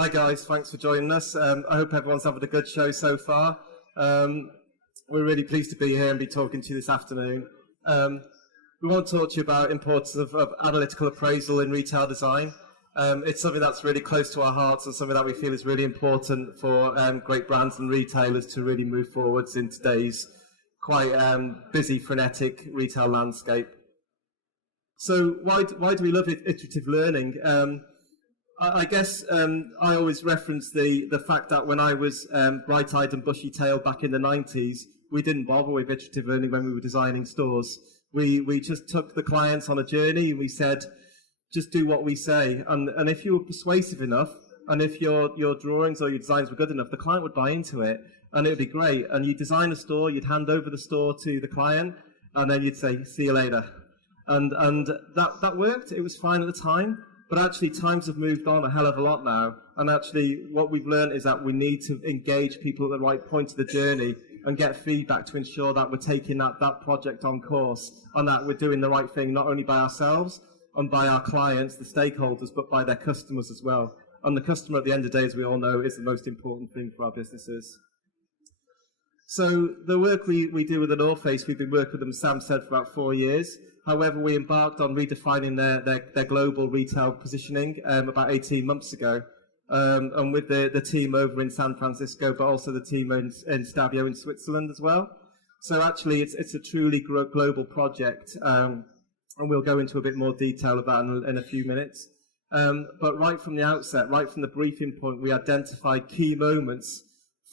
Hi guys, thanks for joining us. I hope everyone's having a good show so far. We're really pleased to be here and be talking to you this afternoon. We want to talk to you about the importance of analytical appraisal in retail design. It's something that's really close to our hearts and something that we feel is really important for great brands and retailers to really move forwards in today's quite busy, frenetic retail landscape. So why do we love iterative learning? I guess I always reference the fact that when I was bright-eyed and bushy-tailed back in the 90s, we didn't bother with iterative learning when we were designing stores. We just took the clients on a journey and we said, just do what we say. And if you were persuasive enough, and if your drawings or your designs were good enough, the client would buy into it, and it would be great. And you'd design a store, you'd hand over the store to the client, and then you'd say, see you later. And that worked. It was fine at the time. But actually, times have moved on a hell of a lot now. And actually, what we've learned is that we need to engage people at the right point of the journey and get feedback to ensure that we're taking that project on course and that we're doing the right thing, not only by ourselves and by our clients, the stakeholders, but by their customers as well. And the customer, at the end of the day, as we all know, is the most important thing for our businesses. So the work we do with the North Face, we've been working with them, Sam said, for about 4 years. However, we embarked on redefining their global retail positioning about 18 months ago, and with the team over in San Francisco, but also the team in Stabio in Switzerland as well. So actually, it's a truly global project, and we'll go into a bit more detail of that in a few minutes. But right from the outset, right from the briefing point, we identified key moments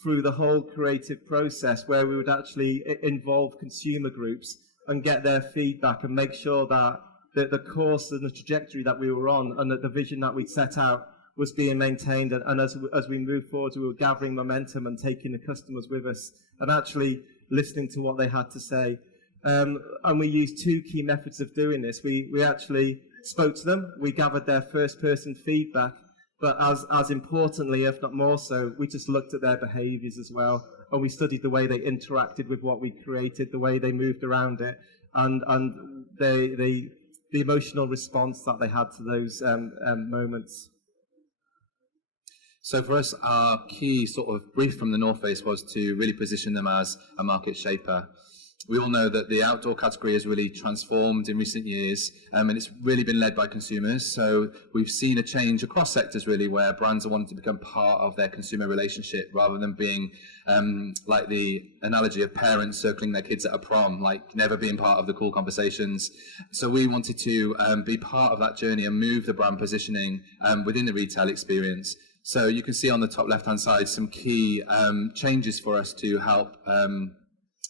through the whole creative process where we would actually involve consumer groups and get their feedback and make sure that the course and the trajectory that we were on and that the vision that we'd set out was being maintained. And as we moved forward, we were gathering momentum and taking the customers with us and actually listening to what they had to say. And we used two key methods of doing this. We actually spoke to them. We gathered their first-person feedback. But as importantly, if not more so, we just looked at their behaviours as well. And we studied the way they interacted with what we created, the way they moved around it, and the emotional response that they had to those moments. So for us, our key sort of brief from the North Face was to really position them as a market shaper. We all know that the outdoor category has really transformed in recent years, and it's really been led by consumers. So we've seen a change across sectors, really, where brands are wanting to become part of their consumer relationship rather than being like the analogy of parents circling their kids at a prom, like never being part of the cool conversations. So we wanted to be part of that journey and move the brand positioning within the retail experience. So you can see on the top left-hand side some key changes for us to help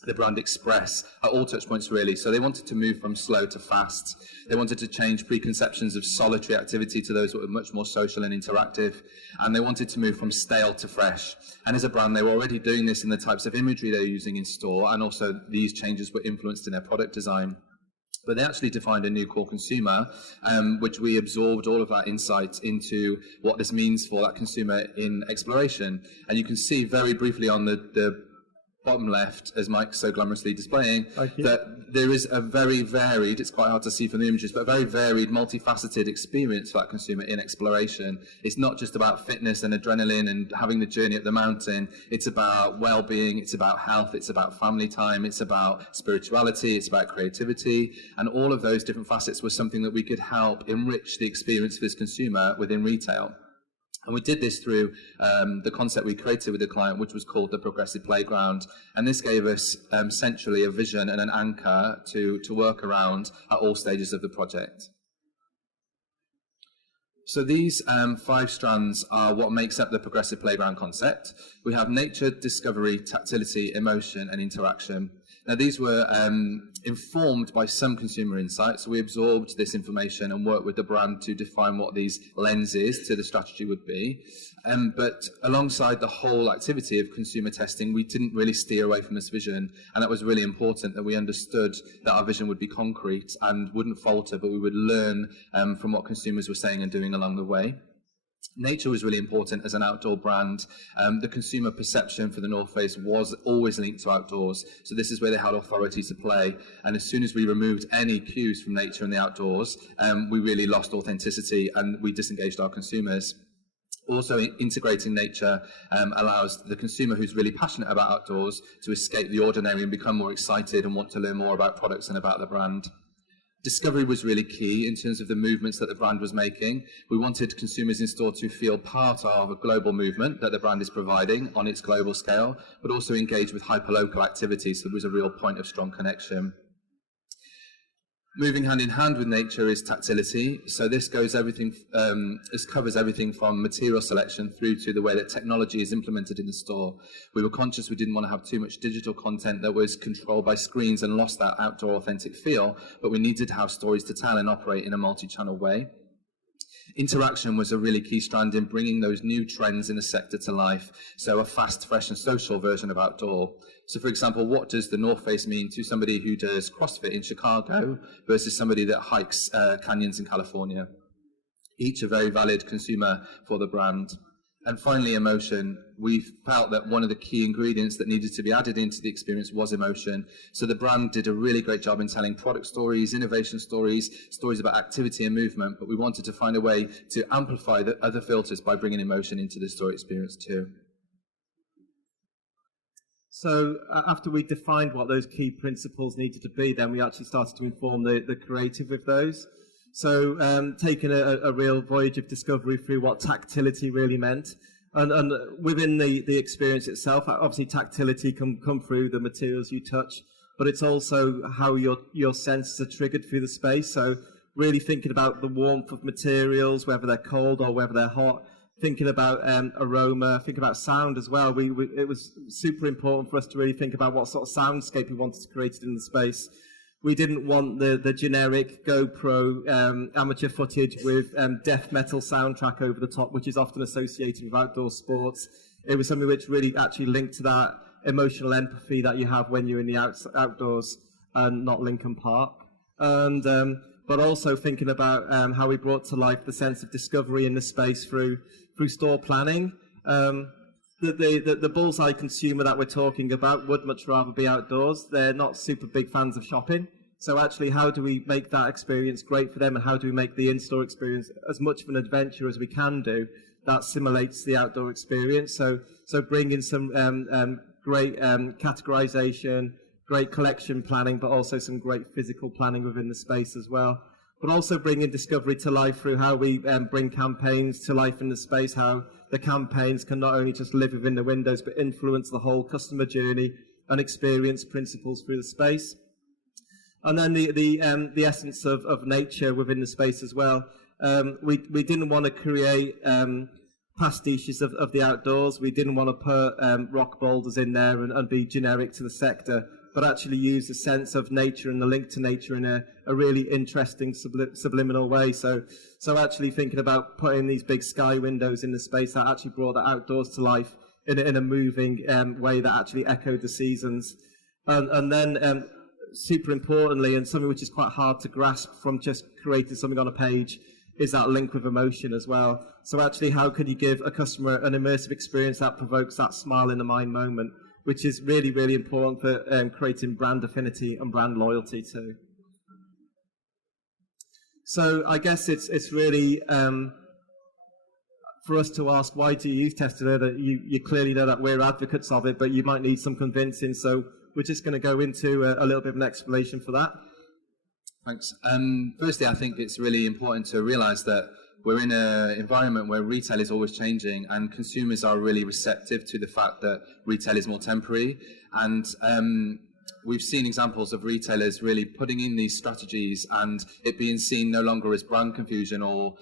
the brand express at all touch points, really. So they wanted to move from slow to fast. They wanted to change preconceptions of solitary activity to those that were much more social and interactive. And they wanted to move from stale to fresh. And as a brand, they were already doing this in the types of imagery they're using in store. And also these changes were influenced in their product design. But they actually defined a new core consumer, which we absorbed all of that insight into what this means for that consumer in exploration. And you can see very briefly on the bottom left, as Mike's so glamorously displaying, that there is a very varied, it's quite hard to see from the images, but a very varied, multifaceted experience for that consumer in exploration. It's not just about fitness and adrenaline and having the journey up the mountain. It's about well-being, it's about health, it's about family time, it's about spirituality, it's about creativity, and all of those different facets were something that we could help enrich the experience for this consumer within retail. And we did this through the concept we created with the client, which was called the Progressive Playground. And this gave us centrally a vision and an anchor to work around at all stages of the project. So these 5 strands are what makes up the Progressive Playground concept. We have nature, discovery, tactility, emotion, and interaction. Now, these were informed by some consumer insights. So we absorbed this information and worked with the brand to define what these lenses to the strategy would be. But alongside the whole activity of consumer testing, we didn't really steer away from this vision. And that was really important, that we understood that our vision would be concrete and wouldn't falter, but we would learn from what consumers were saying and doing along the way. Nature was really important as an outdoor brand. The consumer perception for the North Face was always linked to outdoors. So this is where they had authority to play. And as soon as we removed any cues from nature and the outdoors, we really lost authenticity and we disengaged our consumers. Also, integrating nature allows the consumer who's really passionate about outdoors to escape the ordinary and become more excited and want to learn more about products and about the brand. Discovery was really key in terms of the movements that the brand was making. We wanted consumers in store to feel part of a global movement that the brand is providing on its global scale, but also engage with hyperlocal activities, so there was a real point of strong connection. Moving hand in hand with nature is tactility. So this covers everything from material selection through to the way that technology is implemented in the store. We were conscious we didn't want to have too much digital content that was controlled by screens and lost that outdoor authentic feel, but we needed to have stories to tell and operate in a multi-channel way. Interaction was a really key strand in bringing those new trends in the sector to life, so a fast, fresh and social version of outdoor. So for example, what does the North Face mean to somebody who does CrossFit in Chicago versus somebody that hikes canyons in California? Each a very valid consumer for the brand. And finally, emotion. We felt that one of the key ingredients that needed to be added into the experience was emotion. So the brand did a really great job in telling product stories, innovation stories, stories about activity and movement, but we wanted to find a way to amplify the other filters by bringing emotion into the store experience too. So after we defined what those key principles needed to be, then we actually started to inform the creative with those. So taking a real voyage of discovery through what tactility really meant. And within the experience itself, obviously tactility can come through the materials you touch, but it's also how your senses are triggered through the space. So really thinking about the warmth of materials, whether they're cold or whether they're hot, thinking about aroma, thinking about sound as well. It was super important for us to really think about what sort of soundscape we wanted to create in the space. We didn't want the generic GoPro amateur footage with death metal soundtrack over the top, which is often associated with outdoor sports. It was something which really actually linked to that emotional empathy that you have when you're in the outdoors and not Lincoln Park. And but also thinking about how we brought to life the sense of discovery in the space through store planning. The bullseye consumer that we're talking about would much rather be outdoors. They're not super big fans of shopping. So actually, how do we make that experience great for them, and how do we make the in-store experience as much of an adventure as we can do that simulates the outdoor experience? So bring in some great categorization, great collection planning, but also some great physical planning within the space as well. But also bringing discovery to life through how we bring campaigns to life in the space, how the campaigns can not only just live within the windows, but influence the whole customer journey and experience principles through the space. And then the essence of nature within the space as well. We didn't want to create pastiches of the outdoors. We didn't want to put rock boulders in there and be generic to the sector, but actually use the sense of nature and the link to nature in a really interesting subliminal way. So actually thinking about putting these big sky windows in the space that actually brought the outdoors to life in a moving way that actually echoed the seasons. And then super importantly, and something which is quite hard to grasp from just creating something on a page, is that link with emotion as well. So actually, how could you give a customer an immersive experience that provokes that smile in the mind moment, which is really, really important for creating brand affinity and brand loyalty too. So I guess it's really for us to ask, why do you use Testadata? You clearly know that we're advocates of it, but you might need some convincing. So we're just going to go into a little bit of an explanation for that. Thanks. Firstly, I think it's really important to realise that we're in an environment where retail is always changing, and consumers are really receptive to the fact that retail is more temporary. And we've seen examples of retailers really putting in these strategies and it being seen no longer as brand confusion or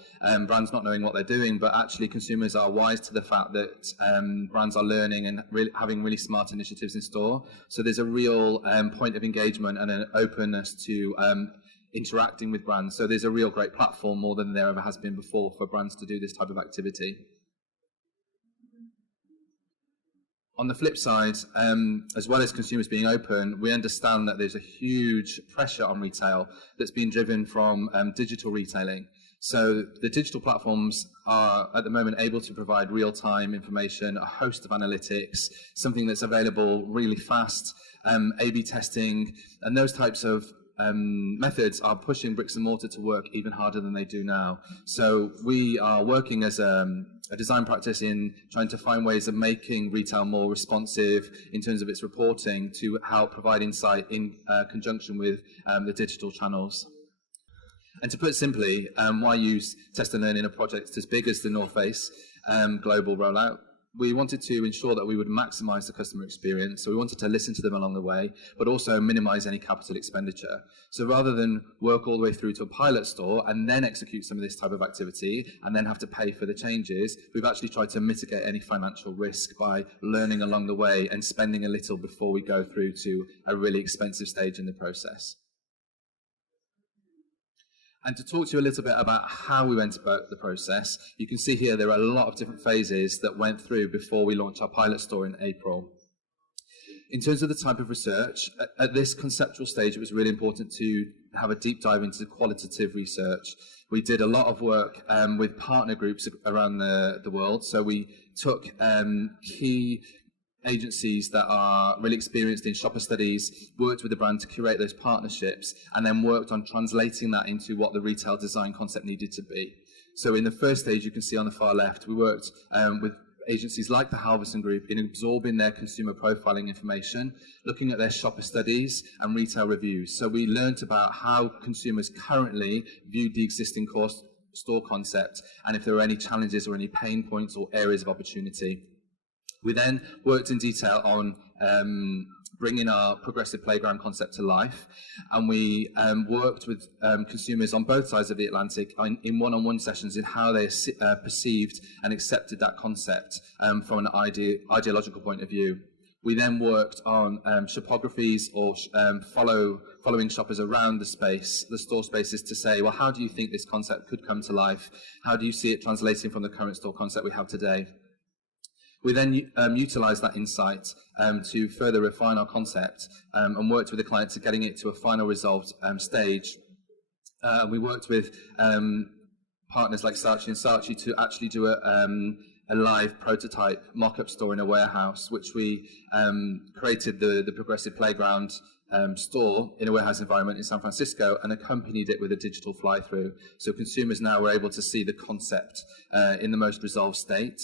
brands not knowing what they're doing, but actually consumers are wise to the fact that brands are learning and really having really smart initiatives in store. So there's a real point of engagement and an openness to interacting with brands. So there's a real great platform, more than there ever has been before, for brands to do this type of activity. On the flip side, as well as consumers being open, we understand that there's a huge pressure on retail that's being driven from digital retailing. So the digital platforms are at the moment able to provide real-time information, a host of analytics, something that's available really fast, A/B testing, and those types of methods are pushing bricks and mortar to work even harder than they do now. So we are working as a design practice in trying to find ways of making retail more responsive in terms of its reporting to help provide insight in conjunction with the digital channels. And to put it simply, why use test and learn in a project as big as the North Face global rollout? We wanted to ensure that we would maximize the customer experience, so we wanted to listen to them along the way, but also minimize any capital expenditure. So rather than work all the way through to a pilot store and then execute some of this type of activity and then have to pay for the changes, we've actually tried to mitigate any financial risk by learning along the way and spending a little before we go through to a really expensive stage in the process. And to talk to you a little bit about how we went about the process, you can see here there are a lot of different phases that went through before we launched our pilot store in April. In terms of the type of research, at this conceptual stage, it was really important to have a deep dive into qualitative research. We did a lot of work with partner groups around the world. So we took key agencies that are really experienced in shopper studies, worked with the brand to curate those partnerships, and then worked on translating that into what the retail design concept needed to be. So in the first stage, you can see on the far left, we worked with agencies like the Halverson Group in absorbing their consumer profiling information, looking at their shopper studies and retail reviews. So we learned about how consumers currently viewed the existing core store concept and if there were any challenges or any pain points or areas of opportunity. We then worked in detail on bringing our progressive playground concept to life, and we worked with consumers on both sides of the Atlantic in one-on-one sessions in how they perceived and accepted that concept from an ideological point of view. We then worked on shopographies or following shoppers around the store spaces to say, well, how do you think this concept could come to life? How do you see it translating from the current store concept we have today? We then utilised that insight to further refine our concept and worked with the client to getting it to a final resolved stage. We worked with partners like Saatchi and Saatchi to actually do a live prototype mock-up store in a warehouse, which we created the Progressive Playground store in a warehouse environment in San Francisco and accompanied it with a digital fly-through. So consumers now were able to see the concept in the most resolved state.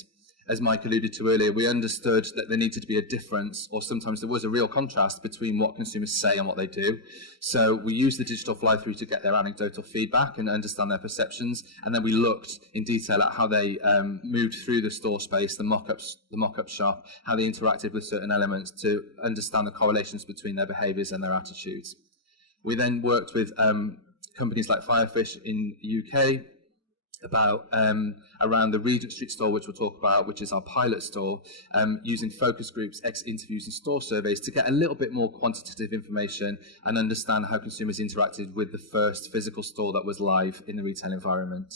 As Mike alluded to earlier, we understood that there needed to be a difference, or sometimes there was a real contrast between what consumers say and what they do. So we used the digital fly-through to get their anecdotal feedback and understand their perceptions, and then we looked in detail at how they moved through the store space, the mock-up shop, how they interacted with certain elements to understand the correlations between their behaviours and their attitudes. We then worked with companies like Firefish in the UK, about around the Regent Street store, which we'll talk about, which is our pilot store, using focus groups, interviews and store surveys to get a little bit more quantitative information and understand how consumers interacted with the first physical store that was live in the retail environment.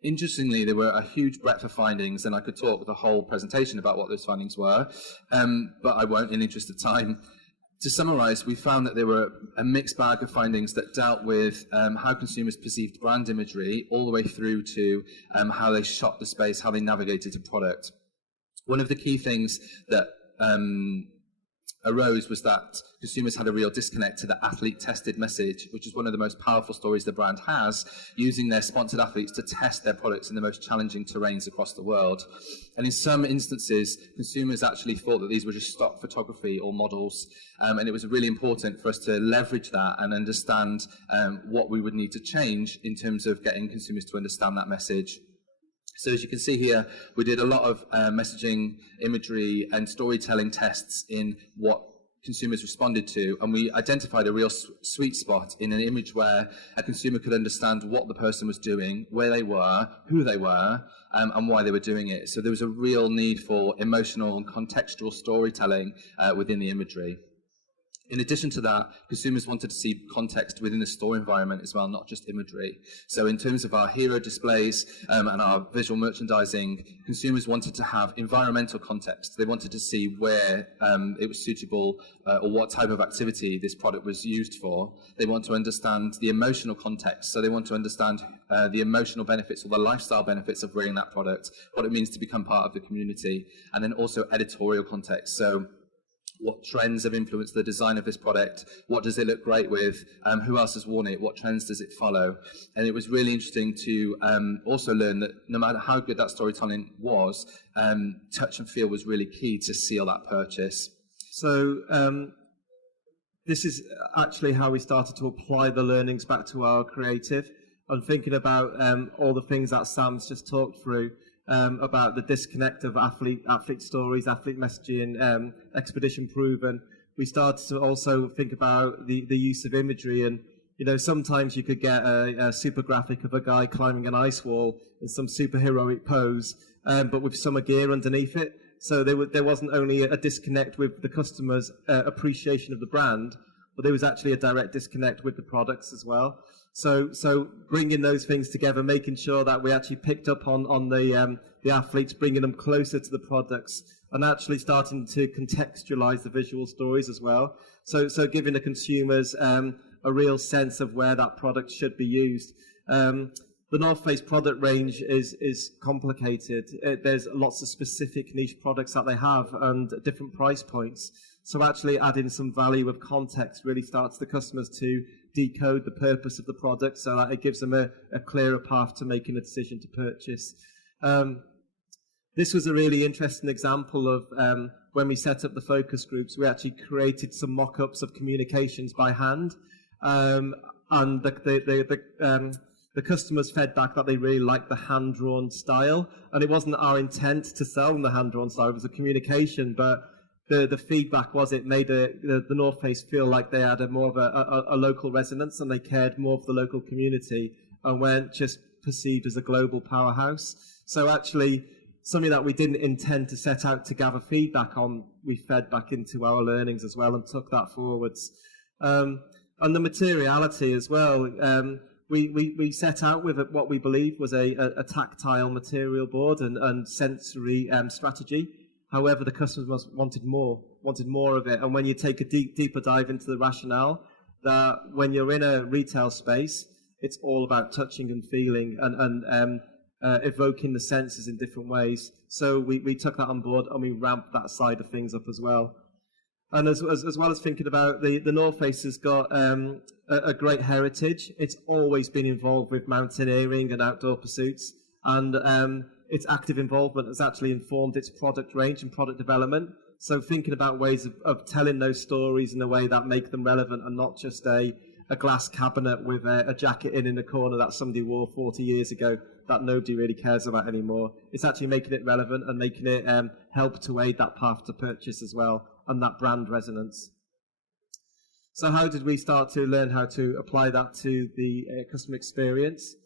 Interestingly, there were a huge breadth of findings, and I could talk the whole presentation about what those findings were, but I won't in the interest of time. To summarise, we found that there were a mixed bag of findings that dealt with how consumers perceived brand imagery all the way through to how they shopped the space, how they navigated a product. One of the key things that arose was that consumers had a real disconnect to the athlete-tested message, which is one of the most powerful stories the brand has, using their sponsored athletes to test their products in the most challenging terrains across the world. And in some instances, consumers actually thought that these were just stock photography or models, and it was really important for us to leverage that and understand what we would need to change in terms of getting consumers to understand that message. So as you can see here, we did a lot of messaging, imagery and storytelling tests in what consumers responded to, and we identified a real sweet spot in an image where a consumer could understand what the person was doing, where they were, who they were, and why they were doing it. So there was a real need for emotional and contextual storytelling within the imagery. In addition to that, consumers wanted to see context within the store environment as well, not just imagery. So in terms of our hero displays and our visual merchandising, consumers wanted to have environmental context. They wanted to see where it was suitable or what type of activity this product was used for. They want to understand the emotional context. So they want to understand the emotional benefits or the lifestyle benefits of wearing that product, what it means to become part of the community, and then also editorial context. So what trends have influenced the design of this product, what does it look great with, who else has worn it, what trends does it follow. And it was really interesting to also learn that no matter how good that storytelling was, touch and feel was really key to seal that purchase. So this is actually how we started to apply the learnings back to our creative, and thinking about all the things that Sam's just talked through about the disconnect of athlete stories, athlete messaging, expedition proven. We started to also think about the use of imagery, and sometimes you could get a super graphic of a guy climbing an ice wall in some superheroic pose, but with summer gear underneath it. So there wasn't only a disconnect with the customer's appreciation of the brand, but there was actually a direct disconnect with the products as well. So bringing those things together, making sure that we actually picked up on the athletes, bringing them closer to the products, and actually starting to contextualize the visual stories as well. So giving the consumers a real sense of where that product should be used. The North Face product range is complicated. There's lots of specific niche products that they have and different price points. So actually adding some value of context really starts the customers to decode the purpose of the product, so that it gives them a clearer path to making a decision to purchase. This was a really interesting example of when we set up the focus groups, we actually created some mock-ups of communications by hand, and the customers fed back that they really liked the hand-drawn style, and it wasn't our intent to sell them the hand-drawn style, it was a communication, but the feedback was it made the North Face feel like they had more of a local resonance, and they cared more for the local community and weren't just perceived as a global powerhouse. So actually, something that we didn't intend to set out to gather feedback on, we fed back into our learnings as well and took that forwards. And the materiality as well. We set out with what we believe was a tactile material board and sensory strategy. However, the customers wanted more of it. And when you take a deeper dive into the rationale, that when you're in a retail space, it's all about touching and feeling and evoking the senses in different ways. So we took that on board and we ramped that side of things up as well. And as well as thinking about the North Face has got a great heritage. It's always been involved with mountaineering and outdoor pursuits, and its active involvement has actually informed its product range and product development. So thinking about ways of telling those stories in a way that make them relevant and not just a glass cabinet with a jacket in the corner that somebody wore 40 years ago that nobody really cares about anymore. It's actually making it relevant and making it help to aid that path to purchase as well, and that brand resonance. So how did we start to learn how to apply that to the customer experience?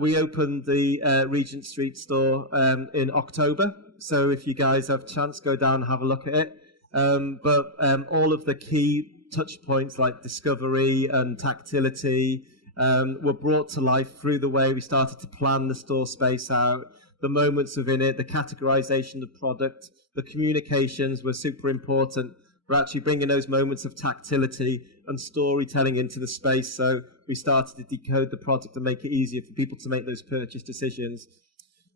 We opened the Regent Street store in October, so if you guys have a chance, go down and have a look at it. But all of the key touch points like discovery and tactility were brought to life through the way we started to plan the store space out, the moments within it, the categorization of product, the communications were super important. We're actually bringing those moments of tactility and storytelling into the space, so we started to decode the product and make it easier for people to make those purchase decisions.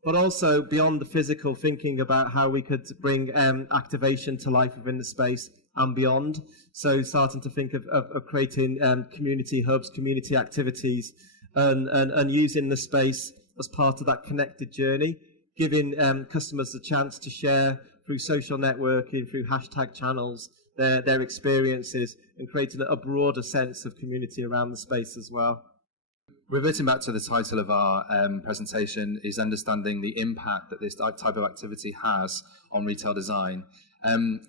But also, beyond the physical, thinking about how we could bring activation to life within the space and beyond. So starting to think of creating community hubs, community activities, and using the space as part of that connected journey, giving customers the chance to share through social networking, through hashtag channels, their experiences, and creating a broader sense of community around the space as well. Reverting back to the title of our presentation is understanding the impact that this type of activity has on retail design.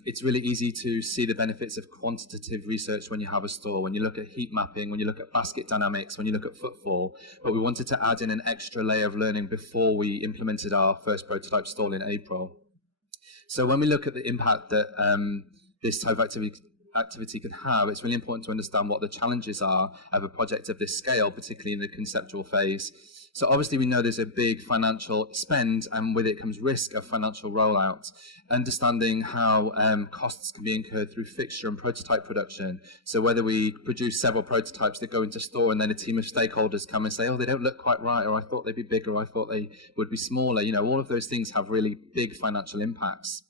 It's really easy to see the benefits of quantitative research when you have a store, when you look at heat mapping, when you look at basket dynamics, when you look at footfall, but we wanted to add in an extra layer of learning before we implemented our first prototype store in April. So when we look at the impact that this type of activity could have, it's really important to understand what the challenges are of a project of this scale, particularly in the conceptual phase. So obviously we know there's a big financial spend, and with it comes risk of financial rollout. Understanding how costs can be incurred through fixture and prototype production. So whether we produce several prototypes that go into store and then a team of stakeholders come and say, oh, they don't look quite right, or I thought they'd be bigger, or I thought they would be smaller. You know, all of those things have really big financial impacts.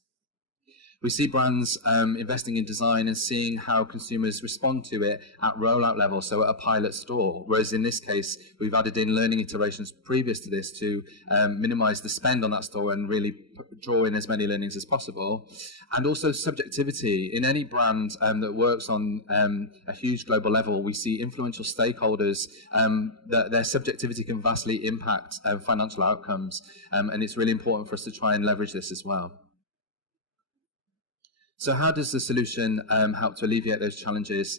We see brands investing in design and seeing how consumers respond to it at rollout level, so at a pilot store, whereas in this case, we've added in learning iterations previous to this to minimize the spend on that store and really draw in as many learnings as possible. And also subjectivity. In any brand that works on a huge global level, we see influential stakeholders, that their subjectivity can vastly impact financial outcomes, and it's really important for us to try and leverage this as well. So how does the solution help to alleviate those challenges?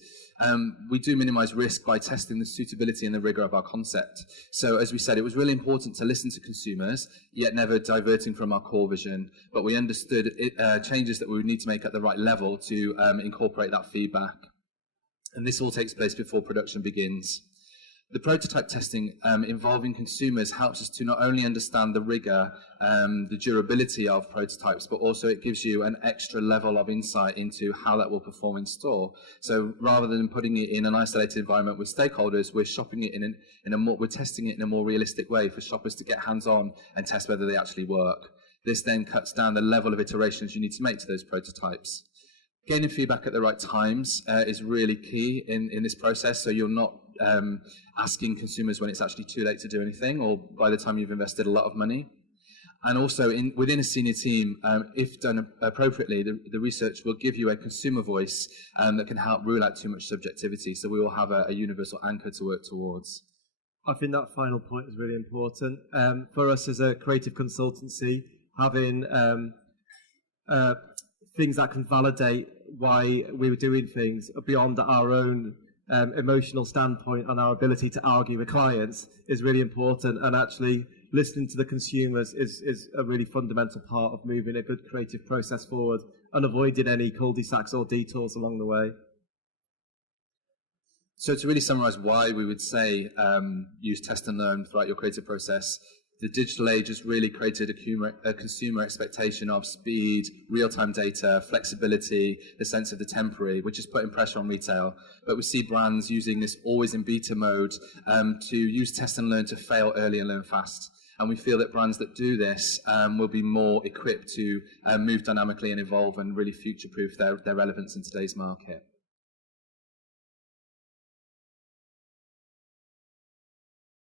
We do minimize risk by testing the suitability and the rigor of our concept. So as we said, it was really important to listen to consumers, yet never diverting from our core vision. But we understood changes that we would need to make at the right level to incorporate that feedback. And this all takes place before production begins. The prototype testing involving consumers helps us to not only understand the rigor, the durability of prototypes, but also it gives you an extra level of insight into how that will perform in store. So rather than putting it in an isolated environment with stakeholders, we're shopping it we're testing it in a more realistic way for shoppers to get hands-on and test whether they actually work. This then cuts down the level of iterations you need to make to those prototypes. Gaining feedback at the right times is really key in this process, so you're not asking consumers when it's actually too late to do anything or by the time you've invested a lot of money. And also within a senior team, if done appropriately, the research will give you a consumer voice that can help rule out too much subjectivity, so we will have a universal anchor to work towards. I think that final point is really important. For us as a creative consultancy, having things that can validate why we were doing things beyond our own emotional standpoint and our ability to argue with clients is really important, and actually listening to the consumers is a really fundamental part of moving a good creative process forward and avoiding any cul-de-sacs or detours along the way. So to really summarize why we would say use test and learn throughout your creative process, the digital age has really created a consumer expectation of speed, real-time data, flexibility, the sense of the temporary, which is putting pressure on retail. But we see brands using this always in beta mode to use test and learn to fail early and learn fast. And we feel that brands that do this will be more equipped to move dynamically and evolve and really future-proof their relevance in today's market.